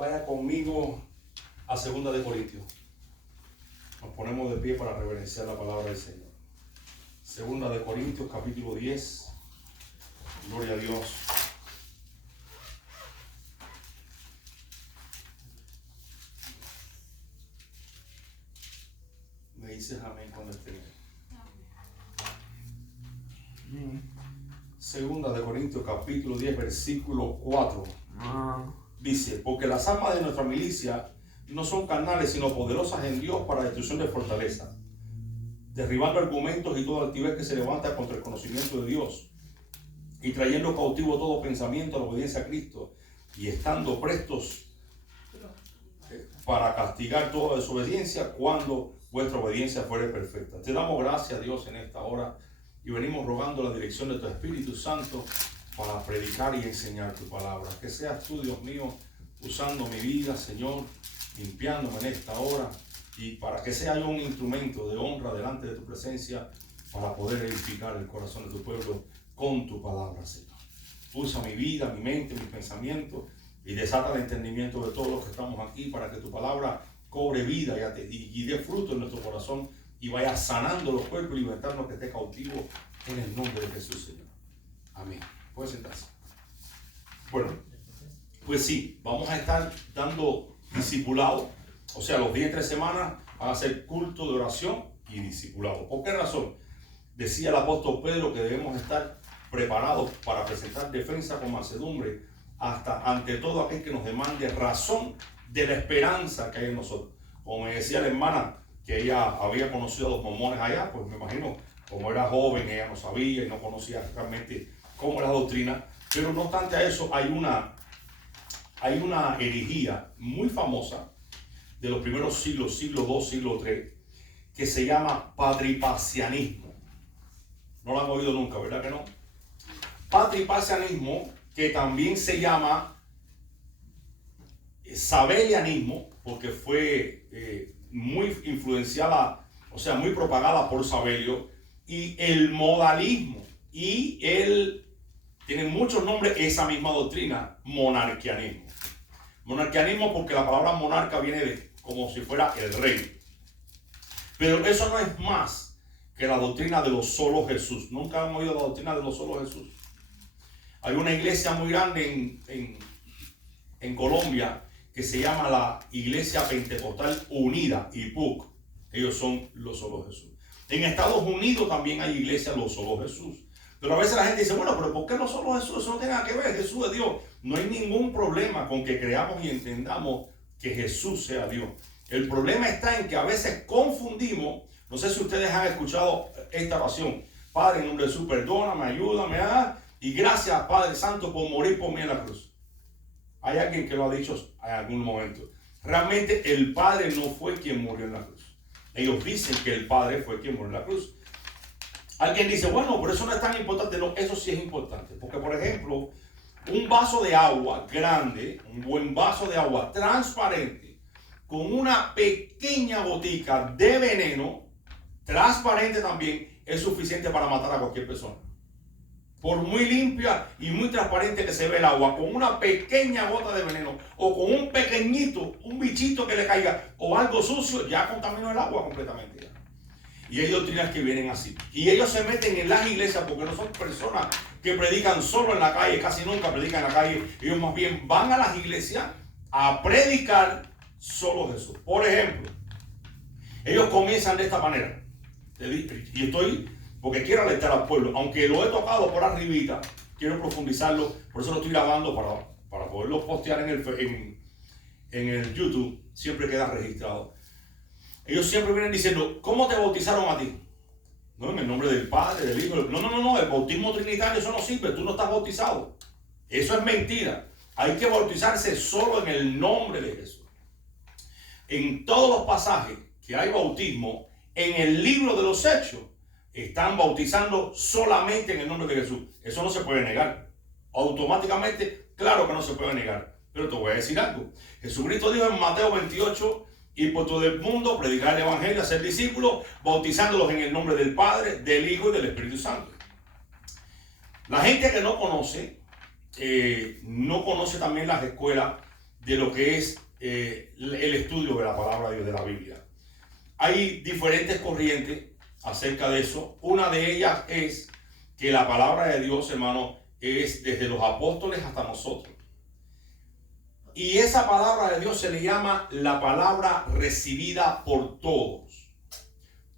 Vaya conmigo a 2 de Corintios. Nos ponemos de pie para reverenciar la palabra del Señor. 2 de Corintios, capítulo 10. Gloria a Dios. Me dices amén cuando esté bien. 2 de Corintios, capítulo 10, versículo 4. Dice: porque las armas de nuestra milicia no son carnales, sino poderosas en Dios para destrucción de fortaleza, derribando argumentos y toda altivez que se levanta contra el conocimiento de Dios, y trayendo cautivo todo pensamiento a la obediencia a Cristo, y estando prestos para castigar toda desobediencia cuando vuestra obediencia fuere perfecta. Te damos gracias, Dios, en esta hora, y venimos rogando la dirección de tu Espíritu Santo para predicar y enseñar tu palabra. Que seas tú, Dios mío, usando mi vida, Señor, limpiándome en esta hora, y para que sea yo un instrumento de honra delante de tu presencia para poder edificar el corazón de tu pueblo con tu palabra, Señor. Usa mi vida, mi mente, mis pensamientos, y desata el entendimiento de todos los que estamos aquí para que tu palabra cobre vida y dé fruto en nuestro corazón y vaya sanando los cuerpos y libertarnos que esté cautivo en el nombre de Jesús, Señor. Amén. Puedes sentarse. Bueno, pues sí, vamos a estar dando discipulado. O sea, los días entre semanas van a ser culto de oración y discipulado. ¿Por qué razón? Decía el apóstol Pedro que debemos estar preparados para presentar defensa con mansedumbre hasta ante todo aquel que nos demande razón de la esperanza que hay en nosotros. Como me decía la hermana que ella había conocido a los mormones allá, pues me imagino, como era joven, ella no sabía y no conocía realmente cómo era la doctrina, pero no obstante a eso hay una herejía muy famosa de los primeros siglos, siglo II, siglo III, que se llama patripacianismo. No lo han oído nunca, ¿verdad que no? Patripacianismo, que también se llama sabelianismo, porque fue muy influenciada, o sea, muy propagada por Sabelio, y el modalismo, y él tiene muchos nombres, esa misma doctrina, monarquianismo. Monarquianismo porque la palabra monarca viene de como si fuera el rey. Pero eso no es más que la doctrina de los solo Jesús. ¿Nunca han oído la doctrina de los solo Jesús? Hay una iglesia muy grande en Colombia que se llama la Iglesia Pentecostal Unida, IPUC. Ellos son los solo Jesús. En Estados Unidos también hay iglesias los solo Jesús. Pero a veces la gente dice, bueno, pero ¿por qué los solo Jesús? Eso no tiene nada que ver, Jesús es Dios. No hay ningún problema con que creamos y entendamos que Jesús sea Dios. El problema está en que a veces confundimos. No sé si ustedes han escuchado esta oración: Padre, en nombre de Jesús, perdóname, ayúdame, y gracias, Padre Santo, por morir por mí en la cruz. Hay alguien que lo ha dicho en algún momento. Realmente el Padre no fue quien murió en la cruz. Ellos dicen que el Padre fue quien murió en la cruz. Alguien dice, bueno, pero eso no es tan importante. No, eso sí es importante. Porque, por ejemplo, un vaso de agua grande, un buen vaso de agua transparente, con una pequeña gotica de veneno, transparente también, es suficiente para matar a cualquier persona. Por muy limpia y muy transparente que se ve el agua, con una pequeña gota de veneno, o con un pequeñito, un bichito que le caiga, o algo sucio, ya contaminó el agua completamente. Y hay doctrinas que vienen así. Y ellos se meten en las iglesias porque no son personas que predican solo en la calle, casi nunca predican en la calle. Ellos más bien van a las iglesias a predicar solo Jesús. Por ejemplo, ellos comienzan de esta manera. Y estoy, porque quiero alertar al pueblo, aunque lo he tocado por arribita, quiero profundizarlo, por eso lo estoy grabando para poderlo postear en el YouTube, siempre queda registrado. Ellos siempre vienen diciendo, ¿cómo te bautizaron a ti? No, en el nombre del Padre, del Hijo. No, el bautismo trinitario, eso no sirve, tú no estás bautizado. Eso es mentira. Hay que bautizarse solo en el nombre de Jesús. En todos los pasajes que hay bautismo, en el libro de los Hechos, están bautizando solamente en el nombre de Jesús. Eso no se puede negar. Automáticamente, claro que no se puede negar. Pero te voy a decir algo. Jesucristo dijo en Mateo 28, ir por todo el mundo, predicar el evangelio, hacer discípulos, bautizándolos en el nombre del Padre, del Hijo y del Espíritu Santo. La gente que no conoce también las escuelas de lo que es el estudio de la palabra de Dios, de la Biblia. Hay diferentes corrientes acerca de eso. Una de ellas es que la palabra de Dios, hermano, es desde los apóstoles hasta nosotros. Y esa palabra de Dios se le llama la palabra recibida por todos.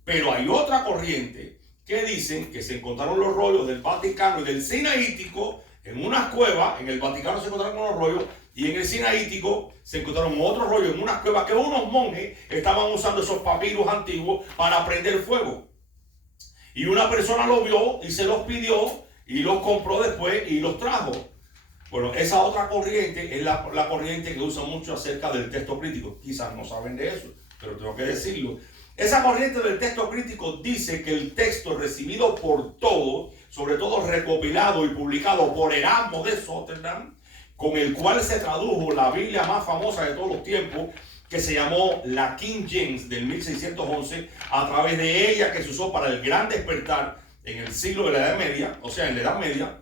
Pero hay otra corriente que dicen que se encontraron los rollos del Vaticano y del Sinaítico en unas cuevas. En el Vaticano se encontraron los rollos y en el Sinaítico se encontraron otros rollos en unas cuevas que unos monjes estaban usando esos papiros antiguos para prender fuego. Y una persona lo vio y se los pidió y los compró después y los trajo. Bueno, esa otra corriente es la corriente que usa mucho acerca del texto crítico. Quizás no saben de eso, pero tengo que decirlo. Esa corriente del texto crítico dice que el texto recibido por todos, sobre todo recopilado y publicado por Erasmo de Rotterdam, con el cual se tradujo la Biblia más famosa de todos los tiempos, que se llamó la King James del 1611, a través de ella que se usó para el gran despertar en el siglo de la Edad Media, o sea, en la Edad Media.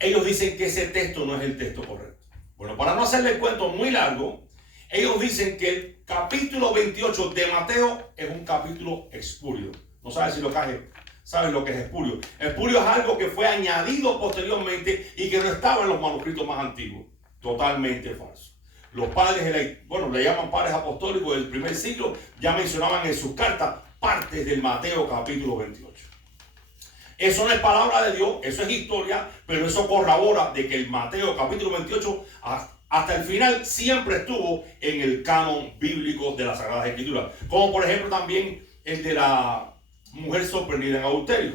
Ellos dicen que ese texto no es el texto correcto. Bueno, para no hacerle el cuento muy largo, ellos dicen que el capítulo 28 de Mateo es un capítulo espurio. No sabes si lo que sabes lo que es espurio. Espurio es algo que fue añadido posteriormente y que no estaba en los manuscritos más antiguos. Totalmente falso. Los padres, le llaman padres apostólicos del primer siglo, ya mencionaban en sus cartas partes del Mateo capítulo 28. Eso no es palabra de Dios, eso es historia, pero eso corrobora de que el Mateo capítulo 28 hasta el final siempre estuvo en el canon bíblico de las Sagradas Escrituras. Como por ejemplo también el de la mujer sorprendida en adulterio.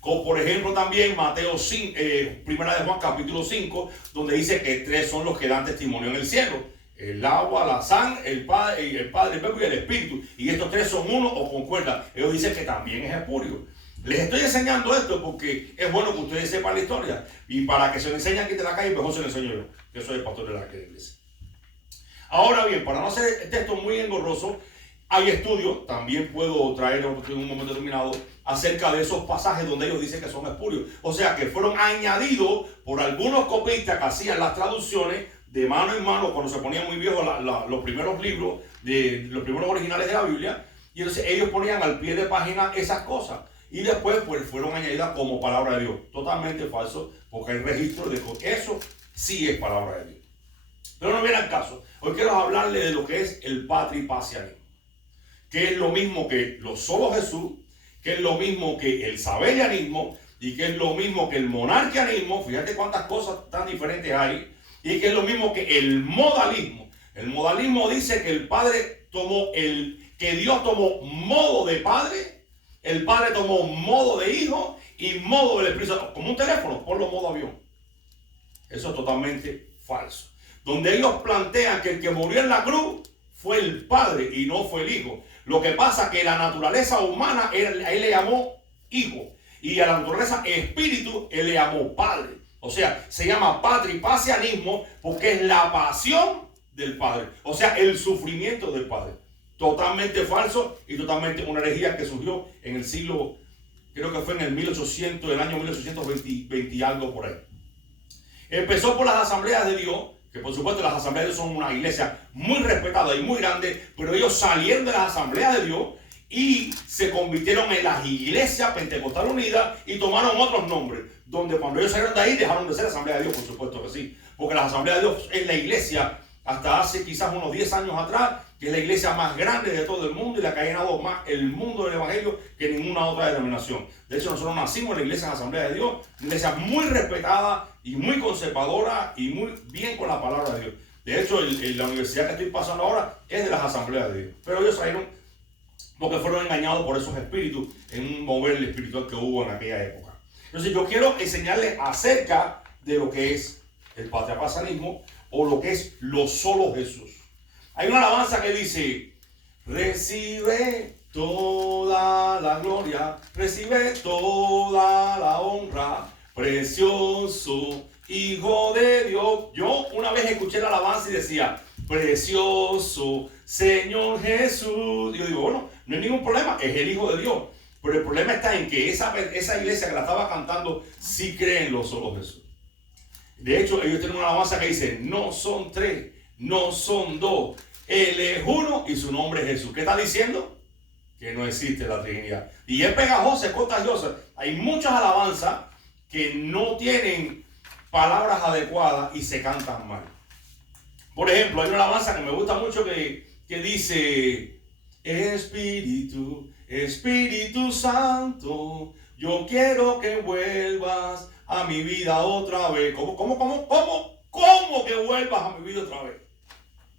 Como por ejemplo también Mateo 5, primera de Juan capítulo 5, donde dice que 3 son los que dan testimonio en el cielo: el agua, la sangre, el Padre, el Verbo y el Espíritu. Y estos 3 son uno o concuerdan. Ellos dicen que también es espurio. Les estoy enseñando esto porque es bueno que ustedes sepan la historia. Y para que se lo enseñen aquí de la calle, mejor se lo enseño yo, que soy el pastor de la iglesia. Ahora bien, para no hacer el texto muy engorroso, hay estudios, también puedo traer en un momento determinado, acerca de esos pasajes donde ellos dicen que son espurios. O sea, que fueron añadidos por algunos copistas que hacían las traducciones de mano en mano cuando se ponían muy viejos los primeros libros, los primeros originales de la Biblia. Y entonces ellos ponían al pie de página esas cosas. Y después pues fueron añadidas como palabra de Dios. Totalmente falso, porque hay registro de que eso sí es palabra de Dios. Pero no viene al caso. Hoy quiero hablarle de lo que es el patripacianismo, que es lo mismo que los solo Jesús, que es lo mismo que el sabellianismo y que es lo mismo que el monarquianismo. Fíjate cuántas cosas tan diferentes hay. Y que es lo mismo que el modalismo. El modalismo dice que el Padre que Dios tomó modo de Padre, el Padre tomó modo de Hijo y modo del Espíritu Santo. Como un teléfono, ponlo modo avión. Eso es totalmente falso. Donde ellos plantean que el que murió en la cruz fue el Padre y no fue el Hijo. Lo que pasa es que la naturaleza humana, él le llamó Hijo. Y a la naturaleza Espíritu, él le llamó Padre. O sea, se llama patripacianismo porque es la pasión del Padre. O sea, el sufrimiento del Padre. Totalmente falso y totalmente una herejía que surgió en el siglo, creo que fue en el 1800, el año 1820 y algo por ahí. Empezó por las asambleas de Dios, que por supuesto las asambleas de Dios son una iglesia muy respetada y muy grande, pero ellos salieron de las asambleas de Dios y se convirtieron en las iglesias Pentecostal Unidas y tomaron otros nombres, donde cuando ellos salieron de ahí dejaron de ser Asamblea de Dios, por supuesto que sí, porque la Asamblea de Dios es la iglesia hasta hace quizás unos 10 años atrás, que es la iglesia más grande de todo el mundo y la que ha llenado más el mundo del evangelio que ninguna otra denominación. De hecho, nosotros nacimos en la iglesia de la Asamblea de Dios, una iglesia muy respetada y muy conservadora y muy bien con la palabra de Dios. De hecho, la universidad que estoy pasando ahora es de las Asambleas de Dios, pero ellos salieron porque fueron engañados por esos espíritus en un mover espiritual que hubo en aquella época. Entonces yo quiero enseñarles acerca de lo que es el patripacianismo o lo que es lo solo Jesús. Hay una alabanza que dice: recibe toda la gloria, recibe toda la honra, precioso Hijo de Dios. Yo una vez escuché la alabanza y decía: precioso Señor Jesús. Y yo digo, bueno, no hay ningún problema, es el Hijo de Dios. Pero el problema está en que esa iglesia que la estaba cantando sí cree en lo solo Jesús. De hecho, ellos tienen una alabanza que dice: no son 3, no son dos. Él es uno y su nombre es Jesús. ¿Qué está diciendo? Que no existe la Trinidad. Y es pegajosa, es contagiosa. Hay muchas alabanzas que no tienen palabras adecuadas y se cantan mal. Por ejemplo, hay una alabanza que me gusta mucho que dice: Espíritu, Espíritu Santo, yo quiero que vuelvas a mi vida otra vez. ¿Cómo que vuelvas a mi vida otra vez?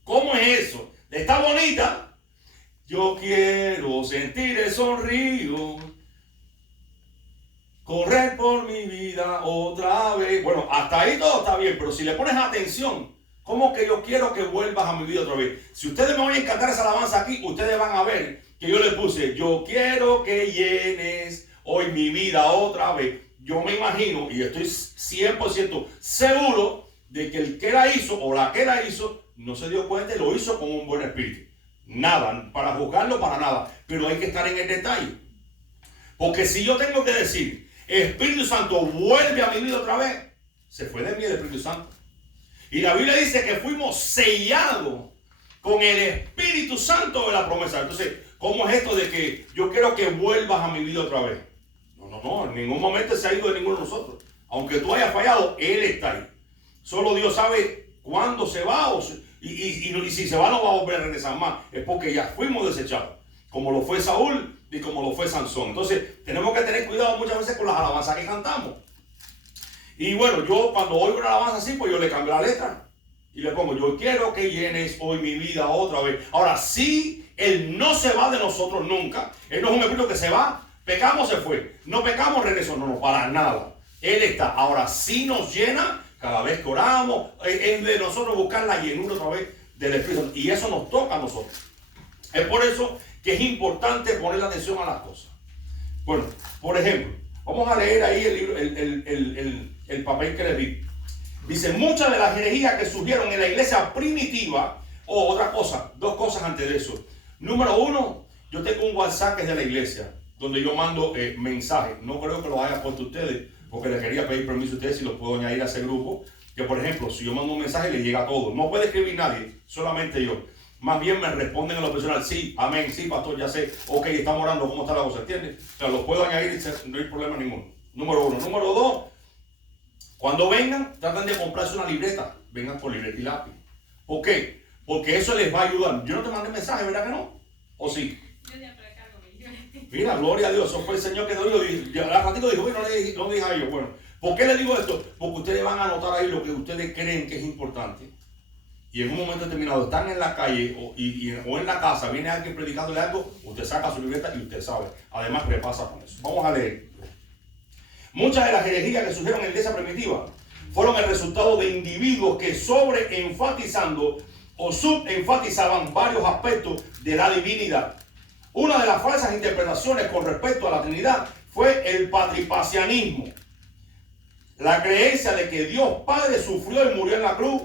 ¿Cómo es eso? Está bonita. Yo quiero sentir el sonrío, correr por mi vida otra vez. Bueno, hasta ahí todo está bien, pero si le pones atención, ¿cómo que yo quiero que vuelvas a mi vida otra vez? Si ustedes me van a encantar esa alabanza aquí, ustedes van a ver que yo le puse: yo quiero que llenes hoy mi vida otra vez. Yo me imagino y estoy 100% seguro de que el que la hizo o la que la hizo no se dio cuenta y lo hizo con un buen espíritu. Nada, para juzgarlo, para nada. Pero hay que estar en el detalle. Porque si yo tengo que decir: Espíritu Santo, vuelve a mi vida otra vez, se fue de mí el Espíritu Santo. Y la Biblia dice que fuimos sellados con el Espíritu Santo de la promesa. Entonces, ¿cómo es esto de que yo quiero que vuelvas a mi vida otra vez? No, en ningún momento se ha ido de ninguno de nosotros. Aunque tú hayas fallado, Él está ahí. Solo Dios sabe cuándo se va y si se va no va a volver a regresar más. Es porque ya fuimos desechados, como lo fue Saúl y como lo fue Sansón. Entonces, tenemos que tener cuidado muchas veces con las alabanzas que cantamos. Y bueno, yo cuando oigo una alabanza así, pues yo le cambio la letra y le pongo: yo quiero que llenes hoy mi vida otra vez. Ahora, sí, Él no se va de nosotros nunca. Él no es un espíritu que se va. Pecamos, se fue. No pecamos, regresó. No, para nada. Él está. Ahora sí nos llena cada vez que oramos. Es de nosotros buscar la llenura otra vez del Espíritu. Y eso nos toca a nosotros. Es por eso que es importante poner atención a las cosas. Bueno, por ejemplo, vamos a leer ahí el libro, el papel que le di. Dice: muchas de las herejías que surgieron en la iglesia primitiva, o otra cosa, dos cosas antes de eso. Número uno, yo tengo un WhatsApp que es de la iglesia, donde yo mando mensajes. No creo que los haya puesto ustedes, porque les quería pedir permiso a ustedes si los puedo añadir a ese grupo. Que por ejemplo, si yo mando un mensaje, le llega a todos. No puede escribir nadie, solamente yo. Más bien me responden a lo personal: sí, amén, sí, pastor, ya sé, ok, estamos orando, ¿cómo está la cosa? ¿Entiendes? O sea, los puedo añadir y no hay problema ninguno. Número uno. Número dos, cuando vengan, traten de comprarse una libreta. Vengan con libreta y lápiz. ¿Por qué? Porque eso les va a ayudar. Yo no te mandé mensaje, ¿verdad que no? ¿O sí? Yo siempre cargo mi libreta. Mira, gloria a Dios, eso fue el Señor que nos dijo. Y al ratito dijo: bueno, no dije a ellos. Bueno, ¿por qué les digo esto? Porque ustedes van a anotar ahí lo que ustedes creen que es importante. Y en un momento determinado están en la calle o en la casa, viene alguien predicándole algo, usted saca su libreta y usted sabe. Además, repasa con eso. Vamos a leer. Muchas de las herejías que surgieron en la iglesia primitiva fueron el resultado de individuos que sobreenfatizando o subenfatizaban varios aspectos de la divinidad. Una de las falsas interpretaciones con respecto a la Trinidad fue el patripacianismo. La creencia de que Dios Padre sufrió y murió en la cruz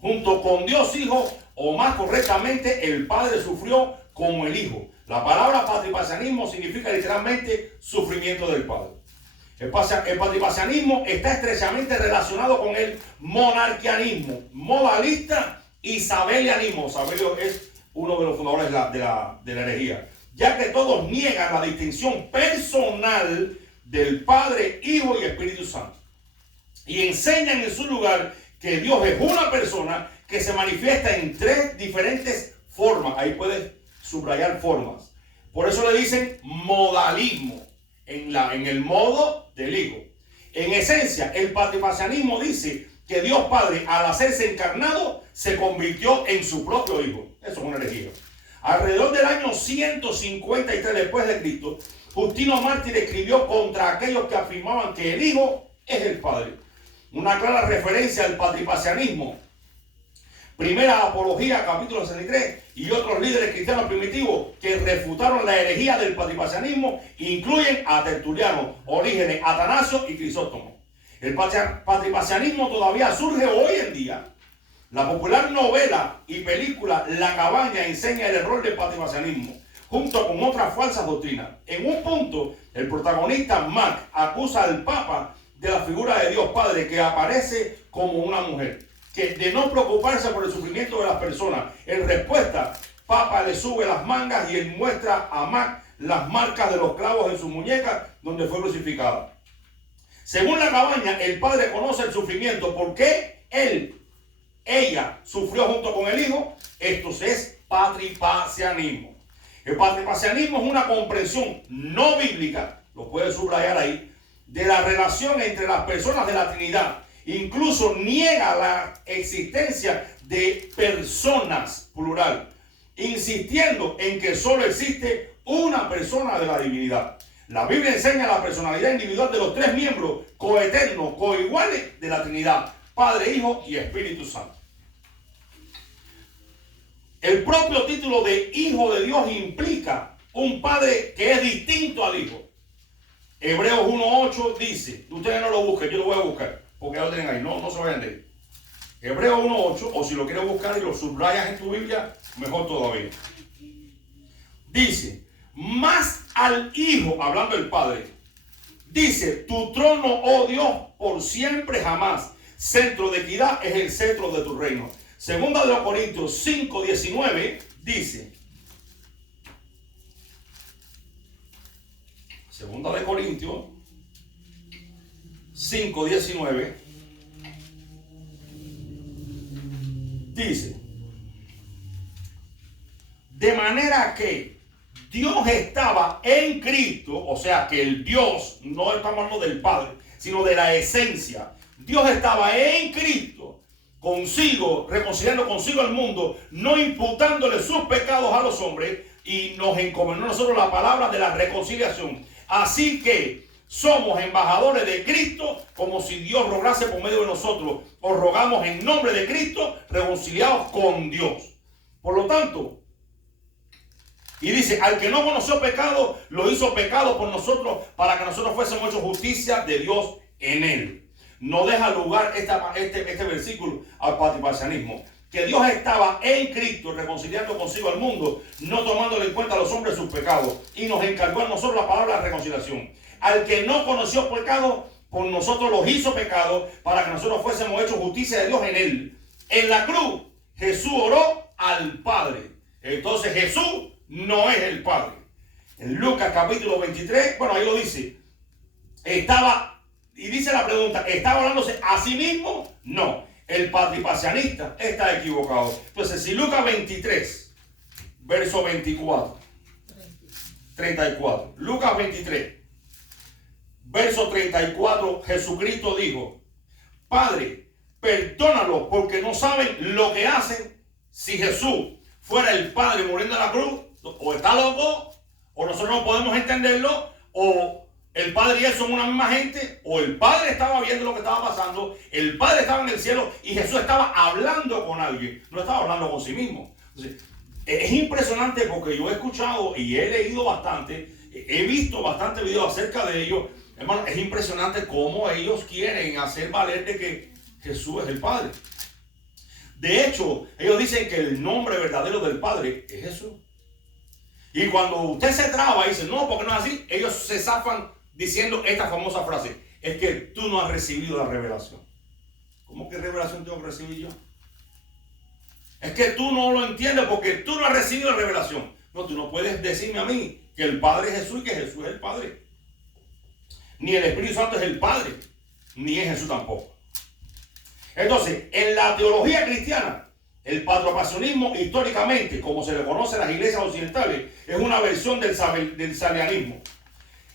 junto con Dios Hijo, o más correctamente, el Padre sufrió como el Hijo. La palabra patripacianismo significa literalmente sufrimiento del Padre. El patripacianismo está estrechamente relacionado con el monarquianismo, modalista y sabelianismo. Sabelio es uno de los fundadores de la herejía, ya que todos niegan la distinción personal del Padre, Hijo y Espíritu Santo. Y enseñan en su lugar que Dios es una persona que se manifiesta en tres diferentes formas. Ahí puedes subrayar formas. Por eso le dicen modalismo, en el modo del Hijo. En esencia, el patripacianismo dice que Dios Padre, al hacerse encarnado, se convirtió en su propio Hijo. Eso es una herejía. Alrededor del año 153 después de Cristo, Justino Mártir escribió contra aquellos que afirmaban que el Hijo es el Padre. Una clara referencia al patripacianismo. Primera Apología, capítulo 63, y otros líderes cristianos primitivos que refutaron la herejía del patripacianismo incluyen a Tertuliano, Orígenes, Atanasio y Crisóstomo. El patripacianismo todavía surge hoy en día. La popular novela y película La Cabaña enseña el error del patripacianismo, junto con otras falsas doctrinas. En un punto, el protagonista Mark acusa al Papa de la figura de Dios Padre que aparece como una mujer. que de no preocuparse por el sufrimiento de las personas. En respuesta, Papa le sube las mangas y él muestra a Mac las marcas de los clavos en su muñeca donde fue crucificada. Según la cabaña, el padre conoce el sufrimiento. ¿Por qué ella sufrió junto con el hijo? Esto es patripacianismo. El patripacianismo es una comprensión no bíblica, lo puede subrayar ahí, de la relación entre las personas de la Trinidad. Incluso niega la existencia de personas, plural, insistiendo en que solo existe una persona de la divinidad. La Biblia enseña la personalidad individual de los tres miembros coeternos, coiguales de la Trinidad, Padre, Hijo y Espíritu Santo. El propio título de Hijo de Dios implica un Padre que es distinto al Hijo. Hebreos 1.8 dice, ustedes no lo busquen, yo lo voy a buscar, porque ya lo tienen ahí, no se vayan de ahí. Hebreos 1.8, o si lo quieren buscar y lo subrayas en tu Biblia, mejor todavía. Dice, más al Hijo, hablando del Padre, dice, tu trono, oh Dios, por siempre jamás. Centro de equidad es el centro de tu reino. Segunda de los Corintios 5.19 dice, Segunda de Corintios 5.19 dice, de manera que Dios estaba en Cristo, o sea que el Dios, no estamos hablando del Padre, sino de la esencia. Dios estaba en Cristo, consigo, reconciliando consigo al mundo, no imputándole sus pecados a los hombres, y nos encomendó a nosotros la palabra de la reconciliación. Así que somos embajadores de Cristo, como si Dios rogase por medio de nosotros. Os rogamos en nombre de Cristo, reconciliados con Dios. Por lo tanto, y dice, al que no conoció pecado, lo hizo pecado por nosotros, para que nosotros fuésemos hechos justicia de Dios en él. No deja lugar este versículo al patripacianismo. Que Dios estaba en Cristo reconciliando consigo al mundo, no tomándole en cuenta a los hombres sus pecados, y nos encargó a nosotros la palabra de reconciliación. Al que no conoció pecado, por nosotros los hizo pecado, para que nosotros fuésemos hechos justicia de Dios en él. En la cruz, Jesús oró al Padre. Entonces Jesús no es el Padre. En Lucas capítulo 23, bueno, ahí lo dice. Y dice la pregunta, ¿estaba hablándose a sí mismo? No. El patripacianista está equivocado. Entonces, si Lucas 23, verso 34, Lucas 23, verso 34, Jesucristo dijo, Padre, perdónalos porque no saben lo que hacen. Si Jesús fuera el Padre muriendo en la cruz, o está loco, o nosotros no podemos entenderlo, o el Padre y él son una misma gente, o el Padre estaba viendo lo que estaba pasando, el Padre estaba en el cielo y Jesús estaba hablando con alguien, no estaba hablando con sí mismo. Entonces, es impresionante porque yo he escuchado y he leído bastante, he visto bastantes videos acerca de ellos. Hermano, es impresionante cómo ellos quieren hacer valer de que Jesús es el Padre. De hecho, ellos dicen que el nombre verdadero del Padre es Jesús. Y cuando usted se traba y dice, no, porque no es así, ellos se zafan diciendo esta famosa frase, es que tú no has recibido la revelación. ¿Cómo que revelación tengo que recibir yo? Es que tú no lo entiendes porque tú no has recibido la revelación. No, tú no puedes decirme a mí que el Padre es Jesús y que Jesús es el Padre. Ni el Espíritu Santo es el Padre, ni es Jesús tampoco. Entonces, en la teología cristiana, el patripacianismo históricamente, como se le conoce en las iglesias occidentales, es una versión del salvianismo.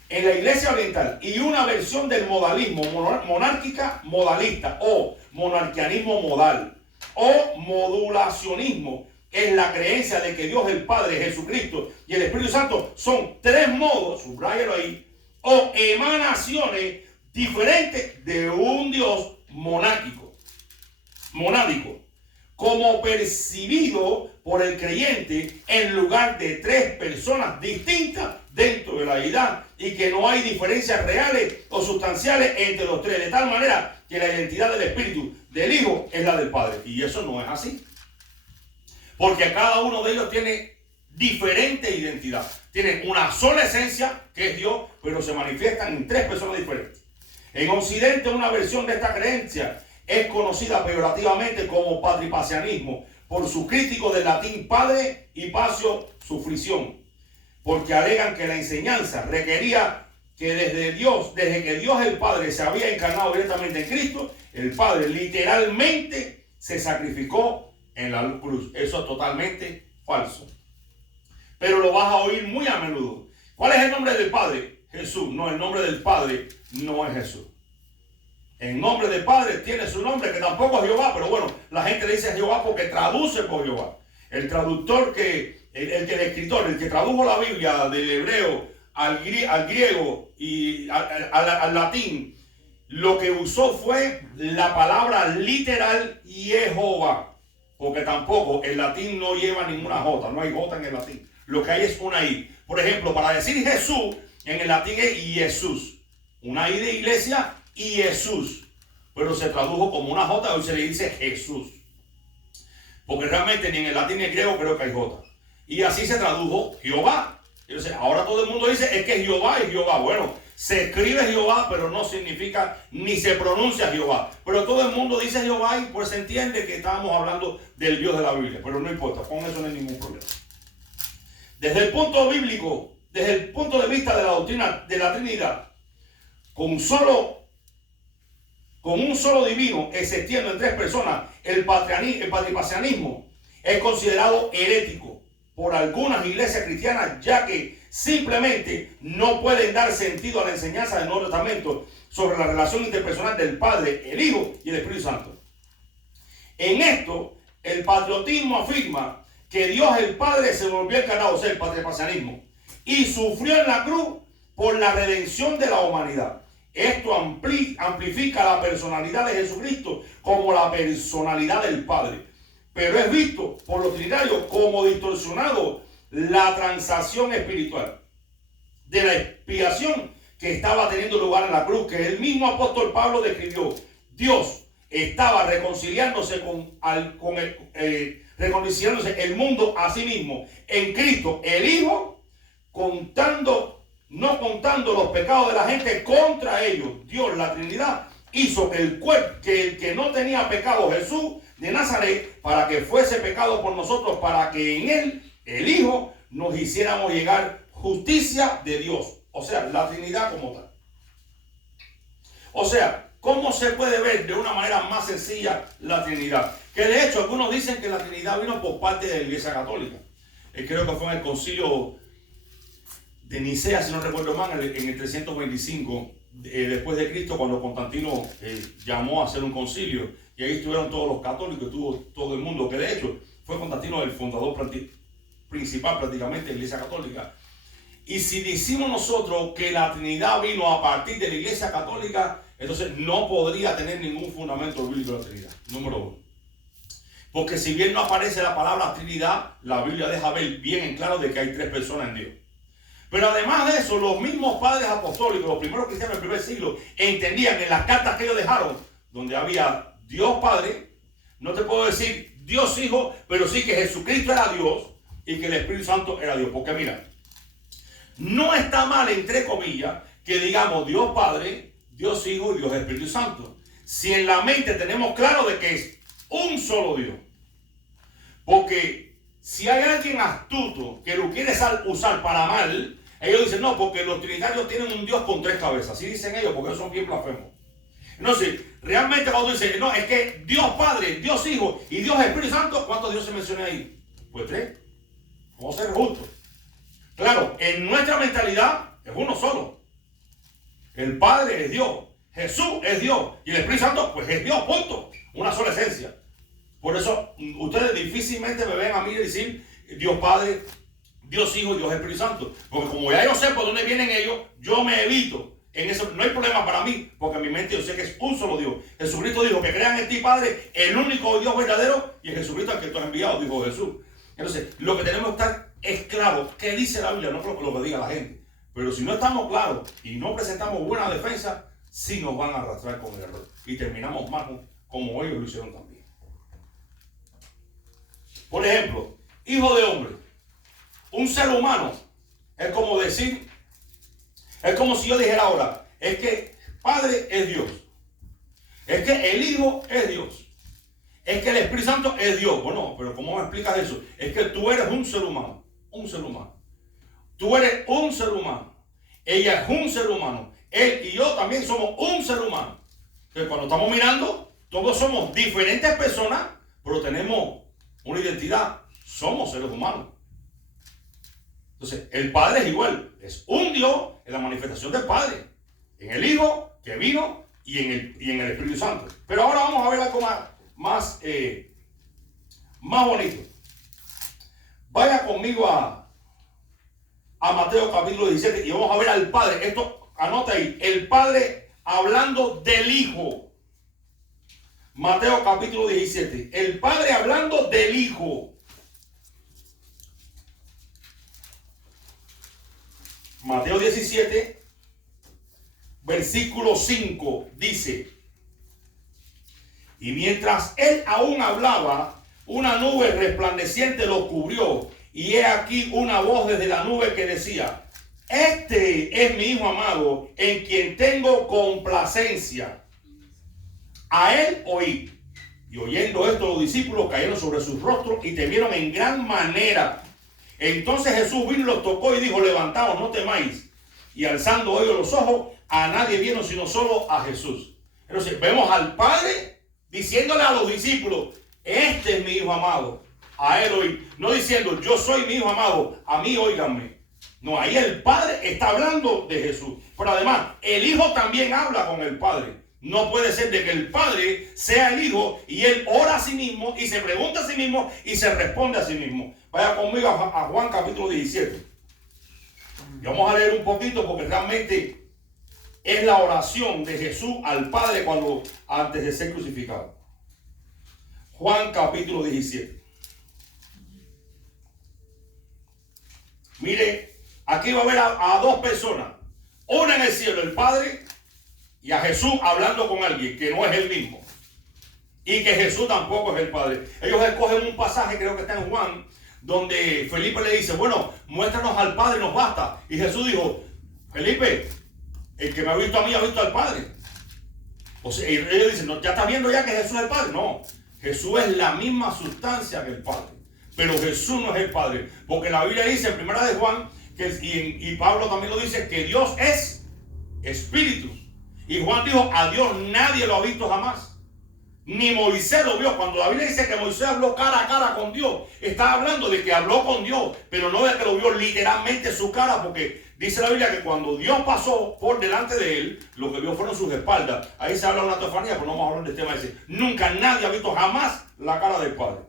En la iglesia oriental, y una versión del modalismo, monárquica modalista, o monarquianismo modal, o modulacionismo, es la creencia de que Dios el Padre, Jesucristo y el Espíritu Santo son tres modos, subráyalo ahí, o emanaciones diferentes de un Dios monádico, como percibido por el creyente en lugar de tres personas distintas dentro de la deidad, y que no hay diferencias reales o sustanciales entre los tres, de tal manera que la identidad del Espíritu del Hijo es la del Padre. Y eso no es así, porque cada uno de ellos tiene diferente identidad, tienen una sola esencia que es Dios, pero se manifiestan en tres personas diferentes. En Occidente, una versión de esta creencia es conocida peyorativamente como patripacianismo por sus críticos del latín padre y patio sufrición, porque alegan que la enseñanza requería que desde que Dios el Padre se había encarnado directamente en Cristo, el Padre literalmente se sacrificó en la cruz. Eso es totalmente falso. Pero lo vas a oír muy a menudo. ¿Cuál es el nombre del Padre? Jesús. No, el nombre del Padre no es Jesús. El nombre del Padre tiene su nombre, que tampoco es Jehová, pero bueno, la gente le dice Jehová porque traduce por Jehová. El traductor el escritor, el que tradujo la Biblia del hebreo al griego y al latín, lo que usó fue la palabra literal Jehová, porque tampoco el latín no lleva ninguna J, no hay J en el latín, lo que hay es una I. Por ejemplo, para decir Jesús en el latín es Jesús, una I de iglesia y Jesús, pero se tradujo como una J, hoy se le dice Jesús, porque realmente ni en el latín ni en el griego creo que hay J, y así se tradujo Jehová. Entonces, ahora todo el mundo dice es que Jehová es Jehová. Bueno, se escribe Jehová, pero no significa ni se pronuncia Jehová. Pero todo el mundo dice Jehová y pues se entiende que estábamos hablando del Dios de la Biblia. Pero no importa, con eso no hay ningún problema. Desde el punto bíblico, desde el punto de vista de la doctrina de la Trinidad, con un solo divino existiendo en tres personas, el patripacianismo es considerado herético por algunas iglesias cristianas, ya que simplemente no pueden dar sentido a la enseñanza del Nuevo Testamento sobre la relación interpersonal del Padre, el Hijo y el Espíritu Santo. En esto, el patriotismo afirma que Dios el Padre se volvió encarnado, o sea, el patripacianismo, y sufrió en la cruz por la redención de la humanidad. Esto amplifica la personalidad de Jesucristo como la personalidad del Padre, pero es visto por los trinitarios como distorsionado la transacción espiritual de la expiación que estaba teniendo lugar en la cruz, que el mismo apóstol Pablo describió. Dios estaba reconciliándose reconciliándose el mundo a sí mismo en Cristo, el Hijo, no contando los pecados de la gente contra ellos. Dios, la Trinidad, hizo que el que no tenía pecado, Jesús de Nazaret, para que fuese pecado por nosotros, para que en él, el Hijo, nos hiciéramos llegar justicia de Dios. O sea, la Trinidad como tal. O sea, ¿cómo se puede ver de una manera más sencilla la Trinidad? Que de hecho algunos dicen que la Trinidad vino por parte de la Iglesia Católica. Creo que fue en el concilio de Nicea, si no recuerdo mal, en el 325 después de Cristo, cuando Constantino llamó a hacer un concilio, y ahí estuvieron todos los católicos, estuvo todo el mundo, que de hecho fue Constantino el fundador principal prácticamente de la Iglesia Católica. Y si decimos nosotros que la Trinidad vino a partir de la Iglesia Católica, entonces no podría tener ningún fundamento bíblico la Trinidad, número uno. Porque si bien no aparece la palabra Trinidad, la Biblia deja ver bien en claro de que hay tres personas en Dios. Pero además de eso, los mismos padres apostólicos, los primeros cristianos del primer siglo, entendían en las cartas que ellos dejaron, donde había Dios Padre, no te puedo decir Dios Hijo, pero sí que Jesucristo era Dios y que el Espíritu Santo era Dios. Porque mira, no está mal, entre comillas, que digamos Dios Padre, Dios Hijo y Dios Espíritu Santo, si en la mente tenemos claro de que es un solo Dios. Porque si hay alguien astuto que lo quiere usar para mal, ellos dicen no, porque los trinitarios tienen un Dios con tres cabezas. Así dicen ellos, porque ellos son bien blasfemos. Entonces, realmente cuando dicen, no, es que Dios Padre, Dios Hijo y Dios Espíritu Santo, ¿cuántos Dios se menciona ahí? Pues tres. Vamos a ser justos. Claro, en nuestra mentalidad es uno solo. El Padre es Dios, Jesús es Dios y el Espíritu Santo pues es Dios, punto. Una sola esencia. Por eso ustedes difícilmente me ven a mí decir Dios Padre, Dios Hijo y Dios Espíritu Santo. Porque como ya yo sé por dónde vienen ellos, yo me evito. En eso no hay problema para mí, porque en mi mente yo sé que es un solo Dios. Jesucristo dijo que crean en ti, Padre, el único Dios verdadero, y en Jesucristo al que tú has enviado, dijo Jesús. Entonces, lo que tenemos que estar es claro qué dice la Biblia, no lo que diga la gente. Pero si no estamos claros y no presentamos buena defensa, sí nos van a arrastrar con el error. Y terminamos mal como ellos lo hicieron también. Por ejemplo, hijo de hombre. Un ser humano es como decir, es como si yo dijera ahora, es que Padre es Dios. Es que el Hijo es Dios. Es que el Espíritu Santo es Dios. Bueno, pero ¿cómo me explicas eso? Es que tú eres un ser humano. Un ser humano. Tú eres un ser humano. Ella es un ser humano. Él y yo también somos un ser humano. Entonces, cuando estamos mirando, todos somos diferentes personas, pero tenemos una identidad. Somos seres humanos. Entonces, el Padre es igual. Es un Dios en la manifestación del Padre. En el Hijo que vino y en el Espíritu Santo. Pero ahora vamos a ver algo más bonito. Vaya conmigo a Mateo capítulo 17 y vamos a ver al Padre. Esto, anota ahí, el Padre hablando del Hijo. Mateo capítulo 17. El Padre hablando del Hijo. Mateo 17, versículo 5 dice: y mientras él aún hablaba, una nube resplandeciente lo cubrió, y he aquí una voz desde la nube que decía: este es mi Hijo amado, en quien tengo complacencia. A él oí. Y oyendo esto, los discípulos cayeron sobre sus rostros y temieron en gran manera. Entonces Jesús vino y los tocó y dijo: levantaos, no temáis. Y alzando ellos los ojos, a nadie vieron sino solo a Jesús. Entonces vemos al Padre diciéndole a los discípulos: este es mi Hijo amado, a él oí. No diciendo: yo soy mi Hijo amado, a mí óiganme. No, ahí el Padre está hablando de Jesús. Pero además, el Hijo también habla con el Padre. No puede ser de que el Padre sea el Hijo y él ora a sí mismo y se pregunta a sí mismo y se responde a sí mismo. Vaya conmigo a Juan capítulo 17. Y vamos a leer un poquito porque realmente es la oración de Jesús al Padre antes de ser crucificado. Juan capítulo 17. Mire, aquí va a haber a dos personas. Una en el cielo, el Padre, y a Jesús hablando con alguien que no es el mismo. Y que Jesús tampoco es el Padre. Ellos escogen un pasaje, creo que está en Juan, donde Felipe le dice: bueno, muéstranos al Padre, nos basta. Y Jesús dijo: Felipe, el que me ha visto a mí ha visto al Padre. O sea, y ellos dicen: no, ¿ya estás viendo ya que Jesús es el Padre? No, Jesús es la misma sustancia que el Padre. Pero Jesús no es el Padre. Porque la Biblia dice en primera de Juan, y Pablo también lo dice, que Dios es espíritu. Y Juan dijo: a Dios nadie lo ha visto jamás. Ni Moisés lo vio. Cuando la Biblia dice que Moisés habló cara a cara con Dios, está hablando de que habló con Dios, pero no de que lo vio literalmente su cara, porque dice la Biblia que cuando Dios pasó por delante de él, lo que vio fueron sus espaldas. Ahí se habla de una teofanía, pero no vamos a hablar del tema ese. Nunca nadie ha visto jamás la cara del Padre.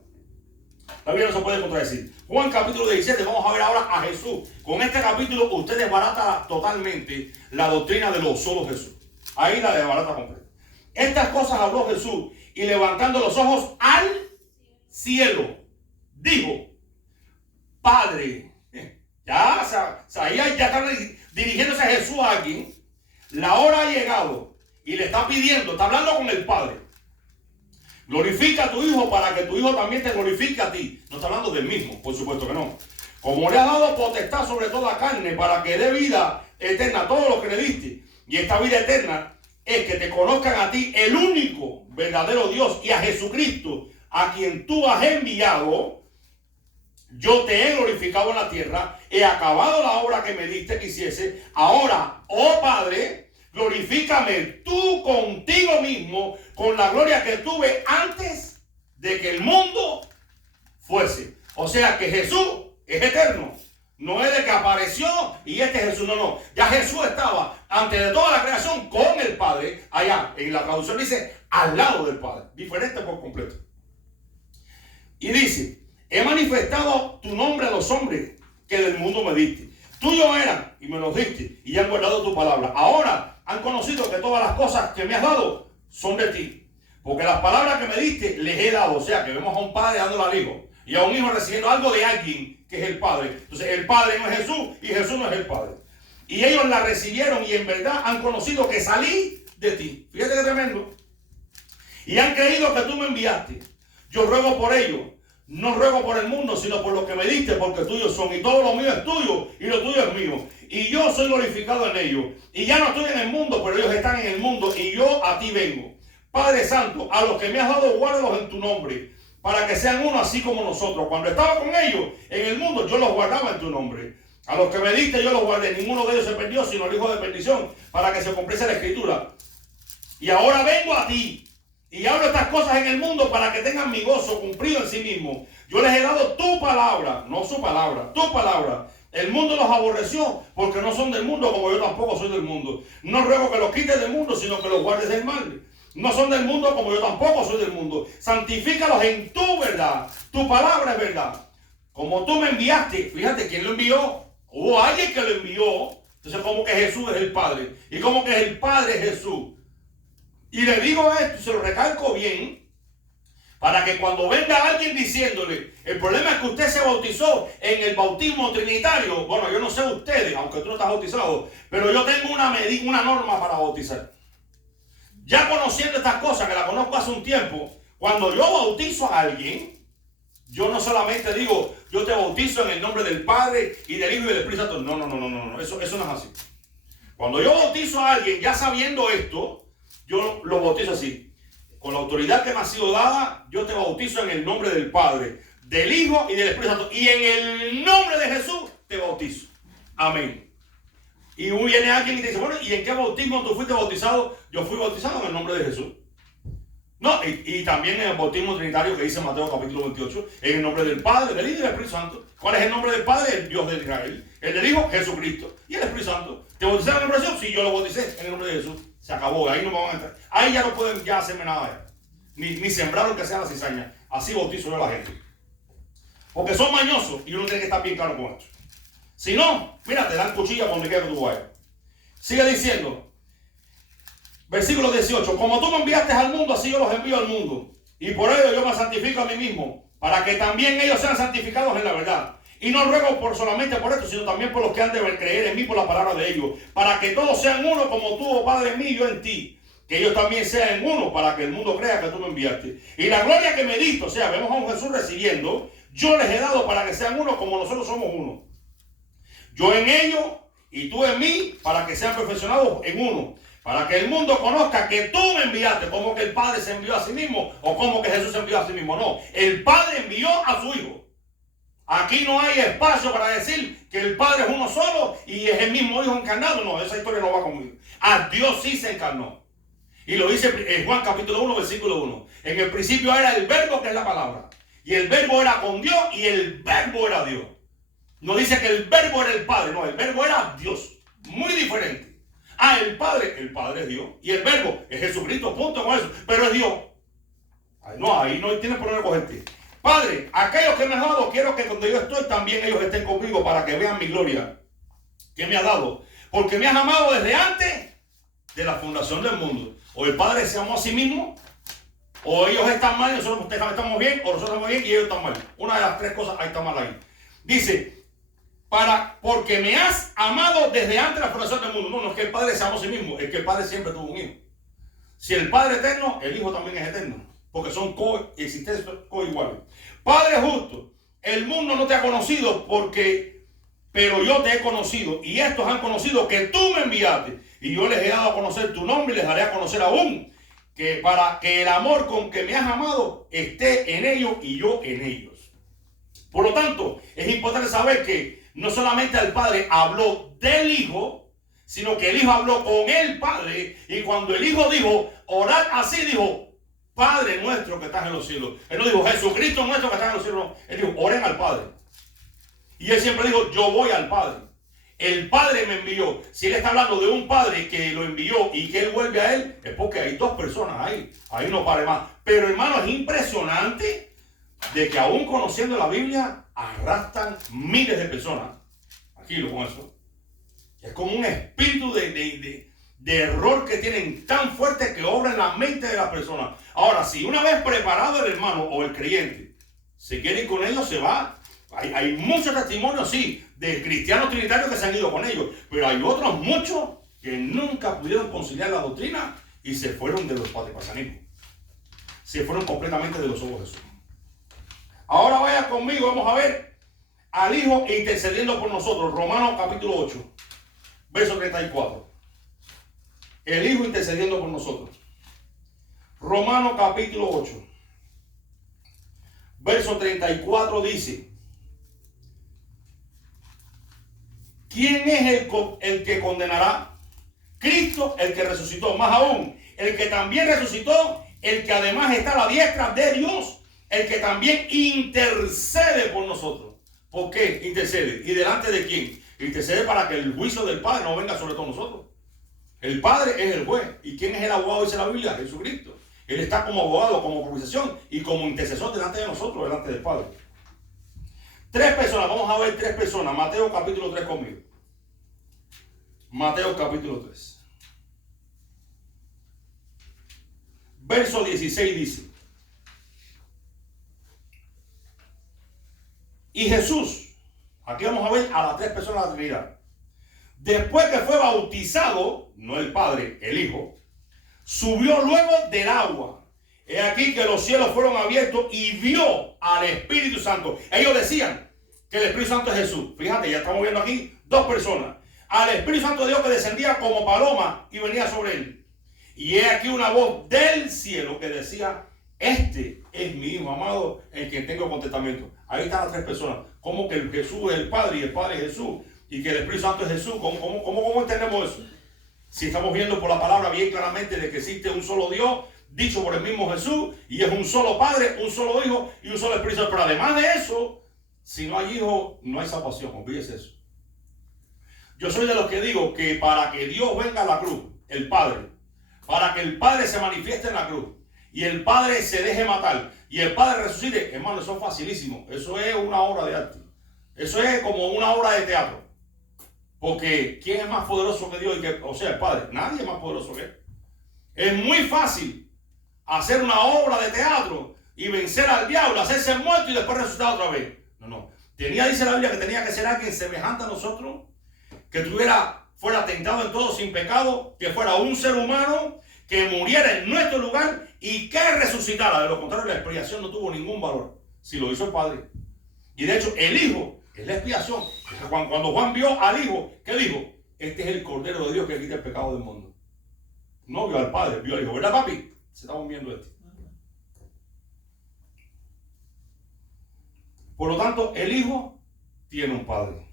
La Biblia no se puede contradecir. Juan capítulo 17, vamos a ver ahora a Jesús. Con este capítulo usted desbarata totalmente la doctrina de los solo Jesús. Ahí la desbarata completa. Estas cosas habló Jesús y levantando los ojos al cielo, dijo: Padre, ya está dirigiéndose a Jesús aquí. La hora ha llegado y le está pidiendo, está hablando con el Padre: glorifica a tu Hijo para que tu Hijo también te glorifique a ti. No está hablando del mismo, por supuesto que no. Como le has dado potestad sobre toda carne para que dé vida eterna a todos los que le diste. Y esta vida eterna es que te conozcan a ti, el único verdadero Dios, y a Jesucristo, a quien tú has enviado. Yo te he glorificado en la tierra, he acabado la obra que me diste que hiciese. Ahora, oh Padre, glorifícame tú contigo mismo con la gloria que tuve antes de que el mundo fuese. O sea que Jesús es eterno. No es de que apareció y este Jesús, no. Ya Jesús estaba antes de toda la creación con el Padre, allá. En la traducción dice al lado del Padre. Diferente por completo. Y dice: he manifestado tu nombre a los hombres que del mundo me diste. Tuyo eran y me los diste y han guardado tu palabra. Ahora han conocido que todas las cosas que me has dado son de ti. Porque las palabras que me diste les he dado. O sea que vemos a un padre dándole al hijo. Y a un hijo recibiendo algo de alguien que es el Padre. Entonces el Padre no es Jesús y Jesús no es el Padre. Y ellos la recibieron y en verdad han conocido que salí de ti. Fíjate qué tremendo. Y han creído que tú me enviaste. Yo ruego por ellos. No ruego por el mundo, sino por lo que me diste, porque tuyos son. Y todo lo mío es tuyo y lo tuyo es mío. Y yo soy glorificado en ellos. Y ya no estoy en el mundo, pero ellos están en el mundo y yo a ti vengo. Padre Santo, a los que me has dado, guárdalos en tu nombre, para que sean uno así como nosotros. Cuando estaba con ellos en el mundo, yo los guardaba en tu nombre. A los que me diste, yo los guardé. Ninguno de ellos se perdió, sino el hijo de perdición, para que se cumpliese la escritura. Y ahora vengo a ti y hablo estas cosas en el mundo para que tengan mi gozo cumplido en sí mismo. Yo les he dado tu palabra, no su palabra, tu palabra. El mundo los aborreció porque no son del mundo, como yo tampoco soy del mundo. No ruego que los quites del mundo, sino que los guardes del mal. No son del mundo como yo tampoco soy del mundo. Santifícalos en tu verdad. Tu palabra es verdad. Como tú me enviaste, fíjate quién lo envió. Hubo alguien que lo envió. Entonces, como que Jesús es el Padre. Y como que el Padre es Jesús. Y le digo esto, se lo recalco bien, para que cuando venga alguien diciéndole, el problema es que usted se bautizó en el bautismo trinitario. Bueno, yo no sé ustedes, aunque tú no estás bautizado, pero yo tengo una norma para bautizar. Ya conociendo estas cosas, que la conozco hace un tiempo, cuando yo bautizo a alguien, yo no solamente digo, yo te bautizo en el nombre del Padre y del Hijo y del Espíritu Santo. No. Eso no es así. Cuando yo bautizo a alguien, ya sabiendo esto, yo lo bautizo así. Con la autoridad que me ha sido dada, yo te bautizo en el nombre del Padre, del Hijo y del Espíritu Santo. Y en el nombre de Jesús te bautizo. Amén. Y viene alguien y te dice, bueno, ¿y en qué bautismo tú fuiste bautizado? Yo fui bautizado en el nombre de Jesús. No, y también en el bautismo trinitario que dice Mateo capítulo 28, en el nombre del Padre, del Hijo y del Espíritu Santo. ¿Cuál es el nombre del Padre? El Dios de Israel. El del Hijo, Jesucristo. Y el Espíritu Santo. ¿Te bautizaron en el nombre de Jesús? Sí, yo lo bauticé en el nombre de Jesús. Se acabó, ahí no me van a entrar. Ahí ya no pueden ya hacerme nada. Ni sembrar lo que sea la cizaña. Así bautizo yo a la gente. Porque son mañosos y uno tiene que estar bien claro con esto. Si no, mira, te dan cuchilla por donde quiera que tú vayas. Sigue diciendo, versículo 18, como tú me enviaste al mundo, así yo los envío al mundo. Y por ello yo me santifico a mí mismo, para que también ellos sean santificados en la verdad. Y no ruego solamente por esto, sino también por los que han de creer en mí por la palabra de ellos, para que todos sean uno como tú, oh Padre en mí y yo en ti. Que ellos también sean uno, para que el mundo crea que tú me enviaste. Y la gloria que me diste, o sea, vemos a un Jesús recibiendo, yo les he dado para que sean uno como nosotros somos uno. Yo en ellos y tú en mí, para que sean perfeccionados en uno. Para que el mundo conozca que tú me enviaste, como que el Padre se envió a sí mismo, o como que Jesús se envió a sí mismo. No, el Padre envió a su Hijo. Aquí no hay espacio para decir que el Padre es uno solo y es el mismo Hijo encarnado. No, esa historia no va conmigo. A Dios sí se encarnó. Y lo dice en Juan capítulo 1, versículo 1. En el principio era el verbo, que es la palabra. Y el verbo era con Dios y el verbo era Dios. No dice que el verbo era el Padre, no, el verbo era Dios. Muy diferente. El Padre es Dios. Y el verbo es Jesucristo, punto con eso. Pero es Dios. Ahí no tiene por dónde cogerte. Padre, aquellos que me has dado, quiero que donde yo estoy también ellos estén conmigo para que vean mi gloria que me ha dado. Porque me has amado desde antes de la fundación del mundo. O el Padre se amó a sí mismo, o ellos están mal y nosotros estamos bien, o nosotros estamos bien y ellos están mal. Una de las tres cosas ahí está mal ahí. Dice, porque me has amado desde antes de la fundación del mundo. No es que el Padre se amó a sí mismo, es que el Padre siempre tuvo un hijo. Si el Padre es eterno, el Hijo también es eterno, porque son coexistentes, coiguales. Padre justo, el mundo no te ha conocido pero yo te he conocido, y estos han conocido que tú me enviaste, y yo les he dado a conocer tu nombre y les daré a conocer aún, que para que el amor con que me has amado esté en ellos y yo en ellos. Por lo tanto, es importante saber que no solamente el Padre habló del Hijo, sino que el Hijo habló con el Padre, y cuando el Hijo dijo, orad así, dijo, Padre nuestro que estás en los cielos. Él no dijo, Jesucristo nuestro que estás en los cielos. No. Él dijo, oren al Padre. Y él siempre dijo, yo voy al Padre. El Padre me envió. Si él está hablando de un Padre que lo envió y que él vuelve a él, es porque hay dos personas ahí. Ahí no pare más. Pero hermano, es impresionante de que aún conociendo la Biblia, arrastran miles de personas. Aquí lo con eso. Es como un espíritu de error que tienen tan fuerte que obra en la mente de las personas. Ahora, si una vez preparado el hermano o el creyente se quiere ir con ellos, se va. Hay muchos testimonios, sí, de cristianos trinitarios que se han ido con ellos, pero hay otros muchos que nunca pudieron conciliar la doctrina y se fueron de los patripasanismos. Se fueron completamente de los ojos de Jesús. Ahora vaya conmigo, vamos a ver al Hijo intercediendo por nosotros. Romanos capítulo 8, verso 34. El Hijo intercediendo por nosotros. Romanos capítulo 8, verso 34 dice: ¿quién es el que condenará? Cristo, el que resucitó, más aún, el que también resucitó, el que además está a la diestra de Dios, el que también intercede por nosotros. ¿Por qué intercede? ¿Y delante de quién? Intercede para que el juicio del Padre no venga sobre todos nosotros. El Padre es el juez. ¿Y quién es el abogado? Dice la Biblia: Jesucristo. Él está como abogado, como propiciación y como intercesor delante de nosotros, delante del Padre. Tres personas, vamos a ver tres personas. Mateo capítulo 3 conmigo. Mateo capítulo 3. Verso 16 dice: y Jesús, aquí vamos a ver a las tres personas de la Trinidad, después que fue bautizado, no el Padre, el Hijo, subió luego del agua. He aquí que los cielos fueron abiertos y vio al Espíritu Santo. Ellos decían que el Espíritu Santo es Jesús. Fíjate, ya estamos viendo aquí dos personas. Al Espíritu Santo de Dios que descendía como paloma y venía sobre él. Y he aquí una voz del cielo que decía: este es mi Hijo amado, en quien tengo contentamiento. Ahí están las tres personas. Como que el Jesús es el Padre y el Padre es Jesús, y que el Espíritu Santo es Jesús. ¿Cómo entendemos eso? Si estamos viendo por la palabra bien claramente de que existe un solo Dios, dicho por el mismo Jesús, y es un solo Padre, un solo Hijo y un solo Espíritu Santo. Pero además de eso, si no hay Hijo, no hay salvación. Olvídese eso. Yo soy de los que digo que para que Dios venga a la cruz, el Padre, para que el Padre se manifieste en la cruz y el Padre se deje matar y el Padre resucite, hermano, eso es facilísimo. Eso es una obra de arte. Eso es como una obra de teatro. Porque ¿quién es más poderoso que Dios? O sea, el Padre. Nadie es más poderoso que Él. Es muy fácil hacer una obra de teatro y vencer al diablo, hacerse muerto y después resucitar otra vez. No. Dice la Biblia que tenía que ser alguien semejante a nosotros, que fuera tentado en todo sin pecado, que fuera un ser humano, que muriera en nuestro lugar y que resucitara. De lo contrario, la expiación no tuvo ningún valor si lo hizo el Padre. Y de hecho, el Hijo es la expiación. Cuando Juan vio al Hijo, ¿qué dijo? Este es el Cordero de Dios que quita el pecado del mundo. No vio al Padre, vio al Hijo. ¿Verdad, papi? Se estamos viendo esto. Por lo tanto, el Hijo tiene un Padre.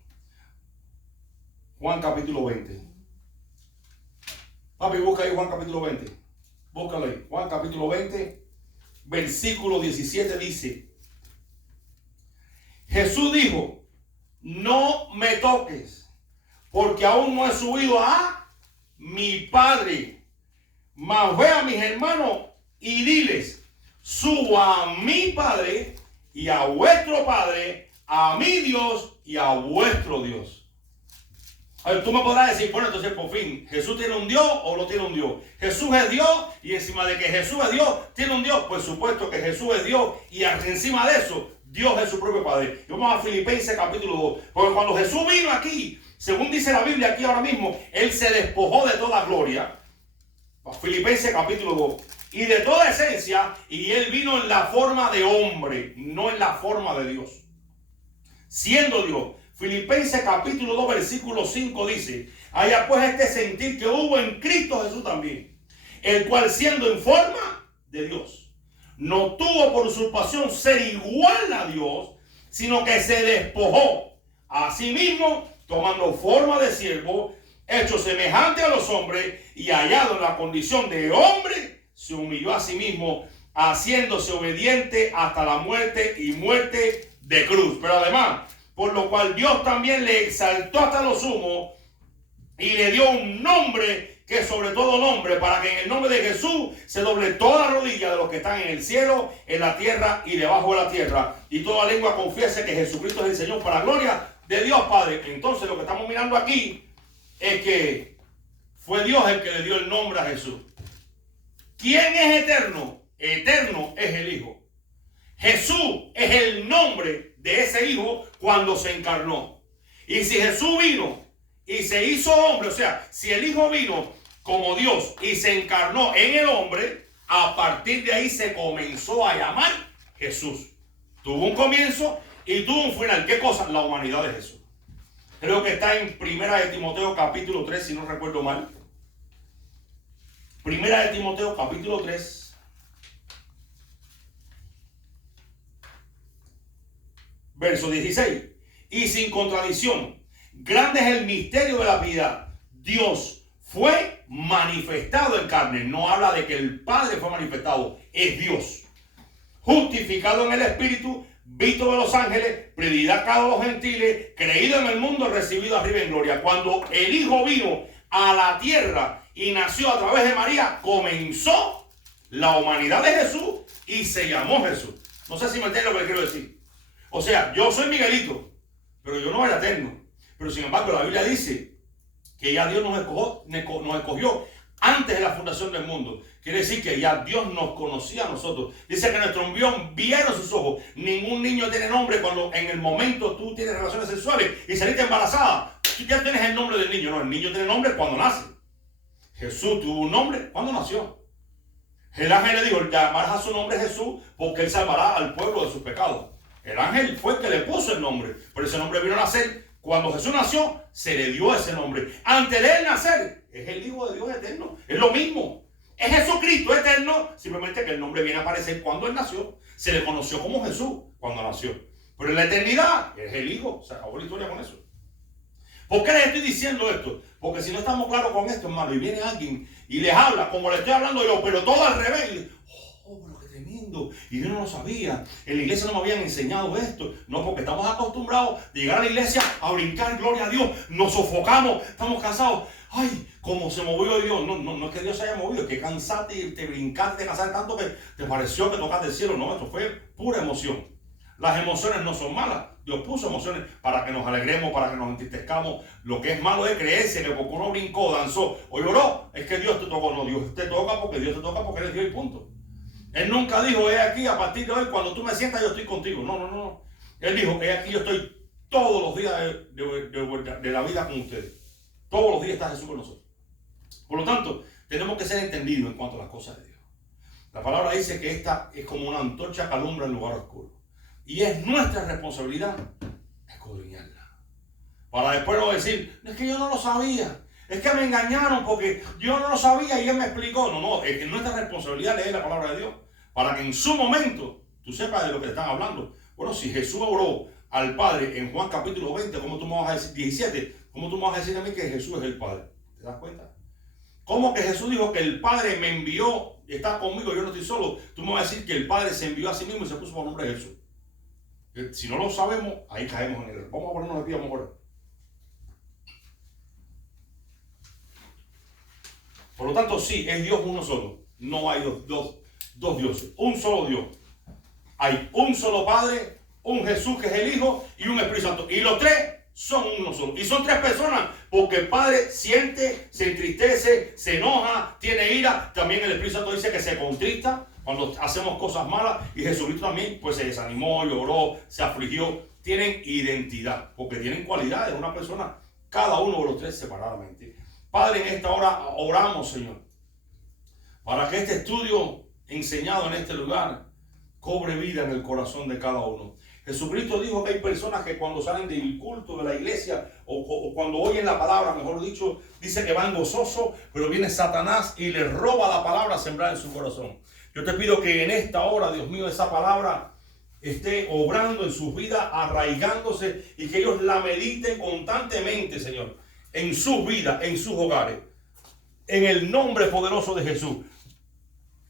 Juan capítulo 20. Papi, busca ahí Juan capítulo 20. Búscalo ahí. Juan capítulo 20, versículo 17 dice: Jesús dijo: no me toques, porque aún no he subido a mi Padre. Mas ve a mis hermanos y diles: subo a mi Padre y a vuestro Padre, a mi Dios y a vuestro Dios. A ver, tú me podrás decir: bueno, entonces por fin, ¿Jesús tiene un Dios o no tiene un Dios? Jesús es Dios, y encima de que Jesús es Dios, ¿tiene un Dios? Por supuesto que Jesús es Dios, y encima de eso, Dios es su propio Padre. Y vamos a Filipenses capítulo 2. Porque cuando Jesús vino aquí, según dice la Biblia aquí ahora mismo, Él se despojó de toda gloria. Filipenses capítulo 2. Y de toda esencia, y Él vino en la forma de hombre, no en la forma de Dios. Siendo Dios. Filipenses capítulo 2 versículo 5 dice: haya pues este sentir que hubo en Cristo Jesús también, el cual siendo en forma de Dios, no tuvo por usurpación ser igual a Dios, sino que se despojó a sí mismo, tomando forma de siervo, hecho semejante a los hombres, y hallado en la condición de hombre, se humilló a sí mismo, haciéndose obediente hasta la muerte y muerte de cruz. Pero además, por lo cual Dios también le exaltó hasta lo sumo y le dio un nombre que es sobre todo nombre, para que en el nombre de Jesús se doble toda rodilla de los que están en el cielo, en la tierra y debajo de la tierra, y toda lengua confiese que Jesucristo es el Señor, para gloria de Dios Padre. Entonces lo que estamos mirando aquí es que fue Dios el que le dio el nombre a Jesús. ¿Quién es eterno? Eterno es el Hijo. Jesús es el nombre de ese Hijo cuando se encarnó. Y si Jesús vino y se hizo hombre, o sea, si el Hijo vino como Dios y se encarnó en el hombre, a partir de ahí se comenzó a llamar Jesús. Tuvo un comienzo y tuvo un final. ¿Qué cosa? La humanidad de Jesús. Creo que está en Primera de Timoteo capítulo 3, si no recuerdo mal. Primera de Timoteo capítulo 3. Verso 16. Y sin contradicción, grande es el misterio de la piedad. Dios fue manifestado en carne. No habla de que el Padre fue manifestado, es Dios. Justificado en el Espíritu, visto de los ángeles, predicado a los gentiles, creído en el mundo, recibido arriba en gloria. Cuando el Hijo vino a la tierra y nació a través de María, comenzó la humanidad de Jesús y se llamó Jesús. No sé si me entienden lo que quiero decir. O sea, yo soy Miguelito, pero yo no era eterno. Pero sin embargo, la Biblia dice que ya Dios nos escogió antes de la fundación del mundo. Quiere decir que ya Dios nos conocía a nosotros. Dice que nuestro embrión vieron sus ojos. Ningún niño tiene nombre cuando en el momento tú tienes relaciones sexuales y saliste embarazada. Tú ya tienes el nombre del niño. No, el niño tiene nombre cuando nace. Jesús tuvo un nombre cuando nació. El ángel le dijo, llamarás a su nombre Jesús porque él salvará al pueblo de sus pecados. El ángel fue el que le puso el nombre, pero ese nombre vino a nacer. Cuando Jesús nació, se le dio ese nombre. Antes de él nacer, es el Hijo de Dios eterno. Es lo mismo. Es Jesucristo eterno, simplemente que el nombre viene a aparecer cuando él nació. Se le conoció como Jesús cuando nació. Pero en la eternidad, es el Hijo. Se acabó la historia con eso. ¿Por qué les estoy diciendo esto? Porque si no estamos claros con esto, hermano, y viene alguien y les habla, como le estoy hablando yo, pero todo al revés. Pero qué tremendo. Y yo no lo sabía. En la iglesia no me habían enseñado esto. No, porque estamos acostumbrados de llegar a la iglesia a brincar, gloria a Dios. Nos sofocamos, estamos cansados. Ay, cómo se movió Dios. No es que Dios se haya movido, es que cansaste, te brincaste, te cansaste tanto que te pareció que tocaste el cielo. No, esto fue pura emoción. Las emociones no son malas. Dios puso emociones para que nos alegremos, para que nos entristezcamos. Lo que es malo es creerse que porque uno brincó, danzó o lloró, es que Dios te tocó. No, Dios te toca porque eres Dios y punto. Él nunca dijo, he aquí, a partir de hoy, cuando tú me sientas, yo estoy contigo. No. Él dijo, he aquí, yo estoy todos los días de la vida con ustedes. Todos los días está Jesús con nosotros. Por lo tanto, tenemos que ser entendidos en cuanto a las cosas de Dios. La palabra dice que esta es como una antorcha que alumbra en lugar oscuro. Y es nuestra responsabilidad escudriñarla. Para después no decir, es que yo no lo sabía. Es que me engañaron porque yo no lo sabía y él me explicó. No, es que nuestra responsabilidad leer la palabra de Dios. Para que en su momento tú sepas de lo que te están hablando. Bueno, si Jesús oró al Padre en Juan capítulo 20, ¿cómo tú me vas a decir, 17? ¿Cómo tú me vas a decir a mí que Jesús es el Padre? ¿Te das cuenta? ¿Cómo que Jesús dijo que el Padre me envió, está conmigo, yo no estoy solo? Tú me vas a decir que el Padre se envió a sí mismo y se puso por nombre de Jesús. Si no lo sabemos, ahí caemos en el error. Vamos a ponernos de pie, vamos a orar. Por lo tanto, sí, es Dios uno solo. No hay dos dioses. Un solo Dios. Hay un solo Padre, un Jesús que es el Hijo y un Espíritu Santo. Y los tres son uno solo. Y son tres personas porque el Padre siente, se entristece, se enoja, tiene ira. También el Espíritu Santo dice que se contrista cuando hacemos cosas malas. Y Jesucristo también pues se desanimó, lloró, se afligió. Tienen identidad porque tienen cualidades. Una persona, cada uno de los tres separadamente. Padre, en esta hora oramos, Señor, para que este estudio enseñado en este lugar cobre vida en el corazón de cada uno. Jesucristo dijo que hay personas que cuando salen del culto de la iglesia o cuando oyen la palabra, mejor dicho, dice que van gozosos, pero viene Satanás y les roba la palabra sembrada en su corazón. Yo te pido que en esta hora, Dios mío, esa palabra esté obrando en sus vidas, arraigándose y que ellos la mediten constantemente, Señor, en sus vidas, en sus hogares. En el nombre poderoso de Jesús.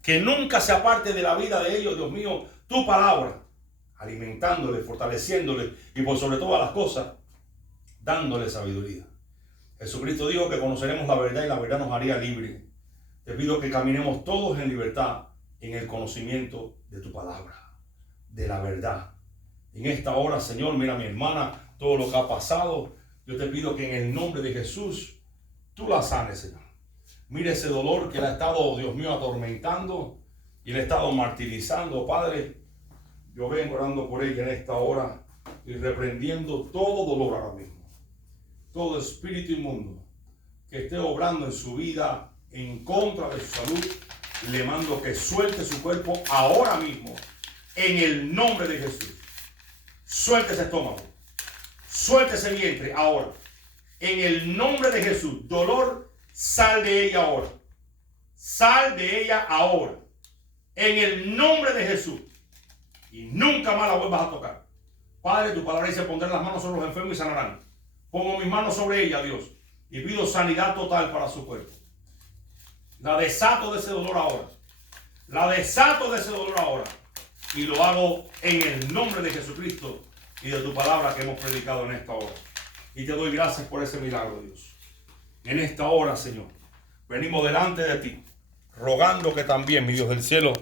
Que nunca se aparte de la vida de ellos, Dios mío, tu palabra, alimentándoles, fortaleciéndoles y por sobre todas las cosas, dándoles sabiduría. Jesucristo dijo que conoceremos la verdad y la verdad nos haría libre. Te pido que caminemos todos en libertad en el conocimiento de tu palabra, de la verdad. En esta hora, Señor, mira a mi hermana, todo lo que ha pasado. Yo te pido que en el nombre de Jesús, tú la sanes, Señor. Mira ese dolor que la ha estado, Dios mío, atormentando y le ha estado martirizando, Padre. Yo vengo orando por ella en esta hora y reprendiendo todo dolor ahora mismo. Todo espíritu inmundo que esté obrando en su vida en contra de su salud, le mando que suelte su cuerpo ahora mismo en el nombre de Jesús. Suelte ese estómago, suelte ese vientre ahora en el nombre de Jesús. Dolor, sal de ella ahora. Sal de ella ahora. En el nombre de Jesús. Y nunca más la vuelvas a tocar. Padre, tu palabra dice, pondré las manos sobre los enfermos y sanarán. Pongo mis manos sobre ella, Dios, y pido sanidad total para su cuerpo. La desato de ese dolor ahora. La desato de ese dolor ahora. Y lo hago en el nombre de Jesucristo y de tu palabra que hemos predicado en esta hora. Y te doy gracias por ese milagro, Dios. En esta hora, Señor, venimos delante de ti, rogando que también, mi Dios del cielo,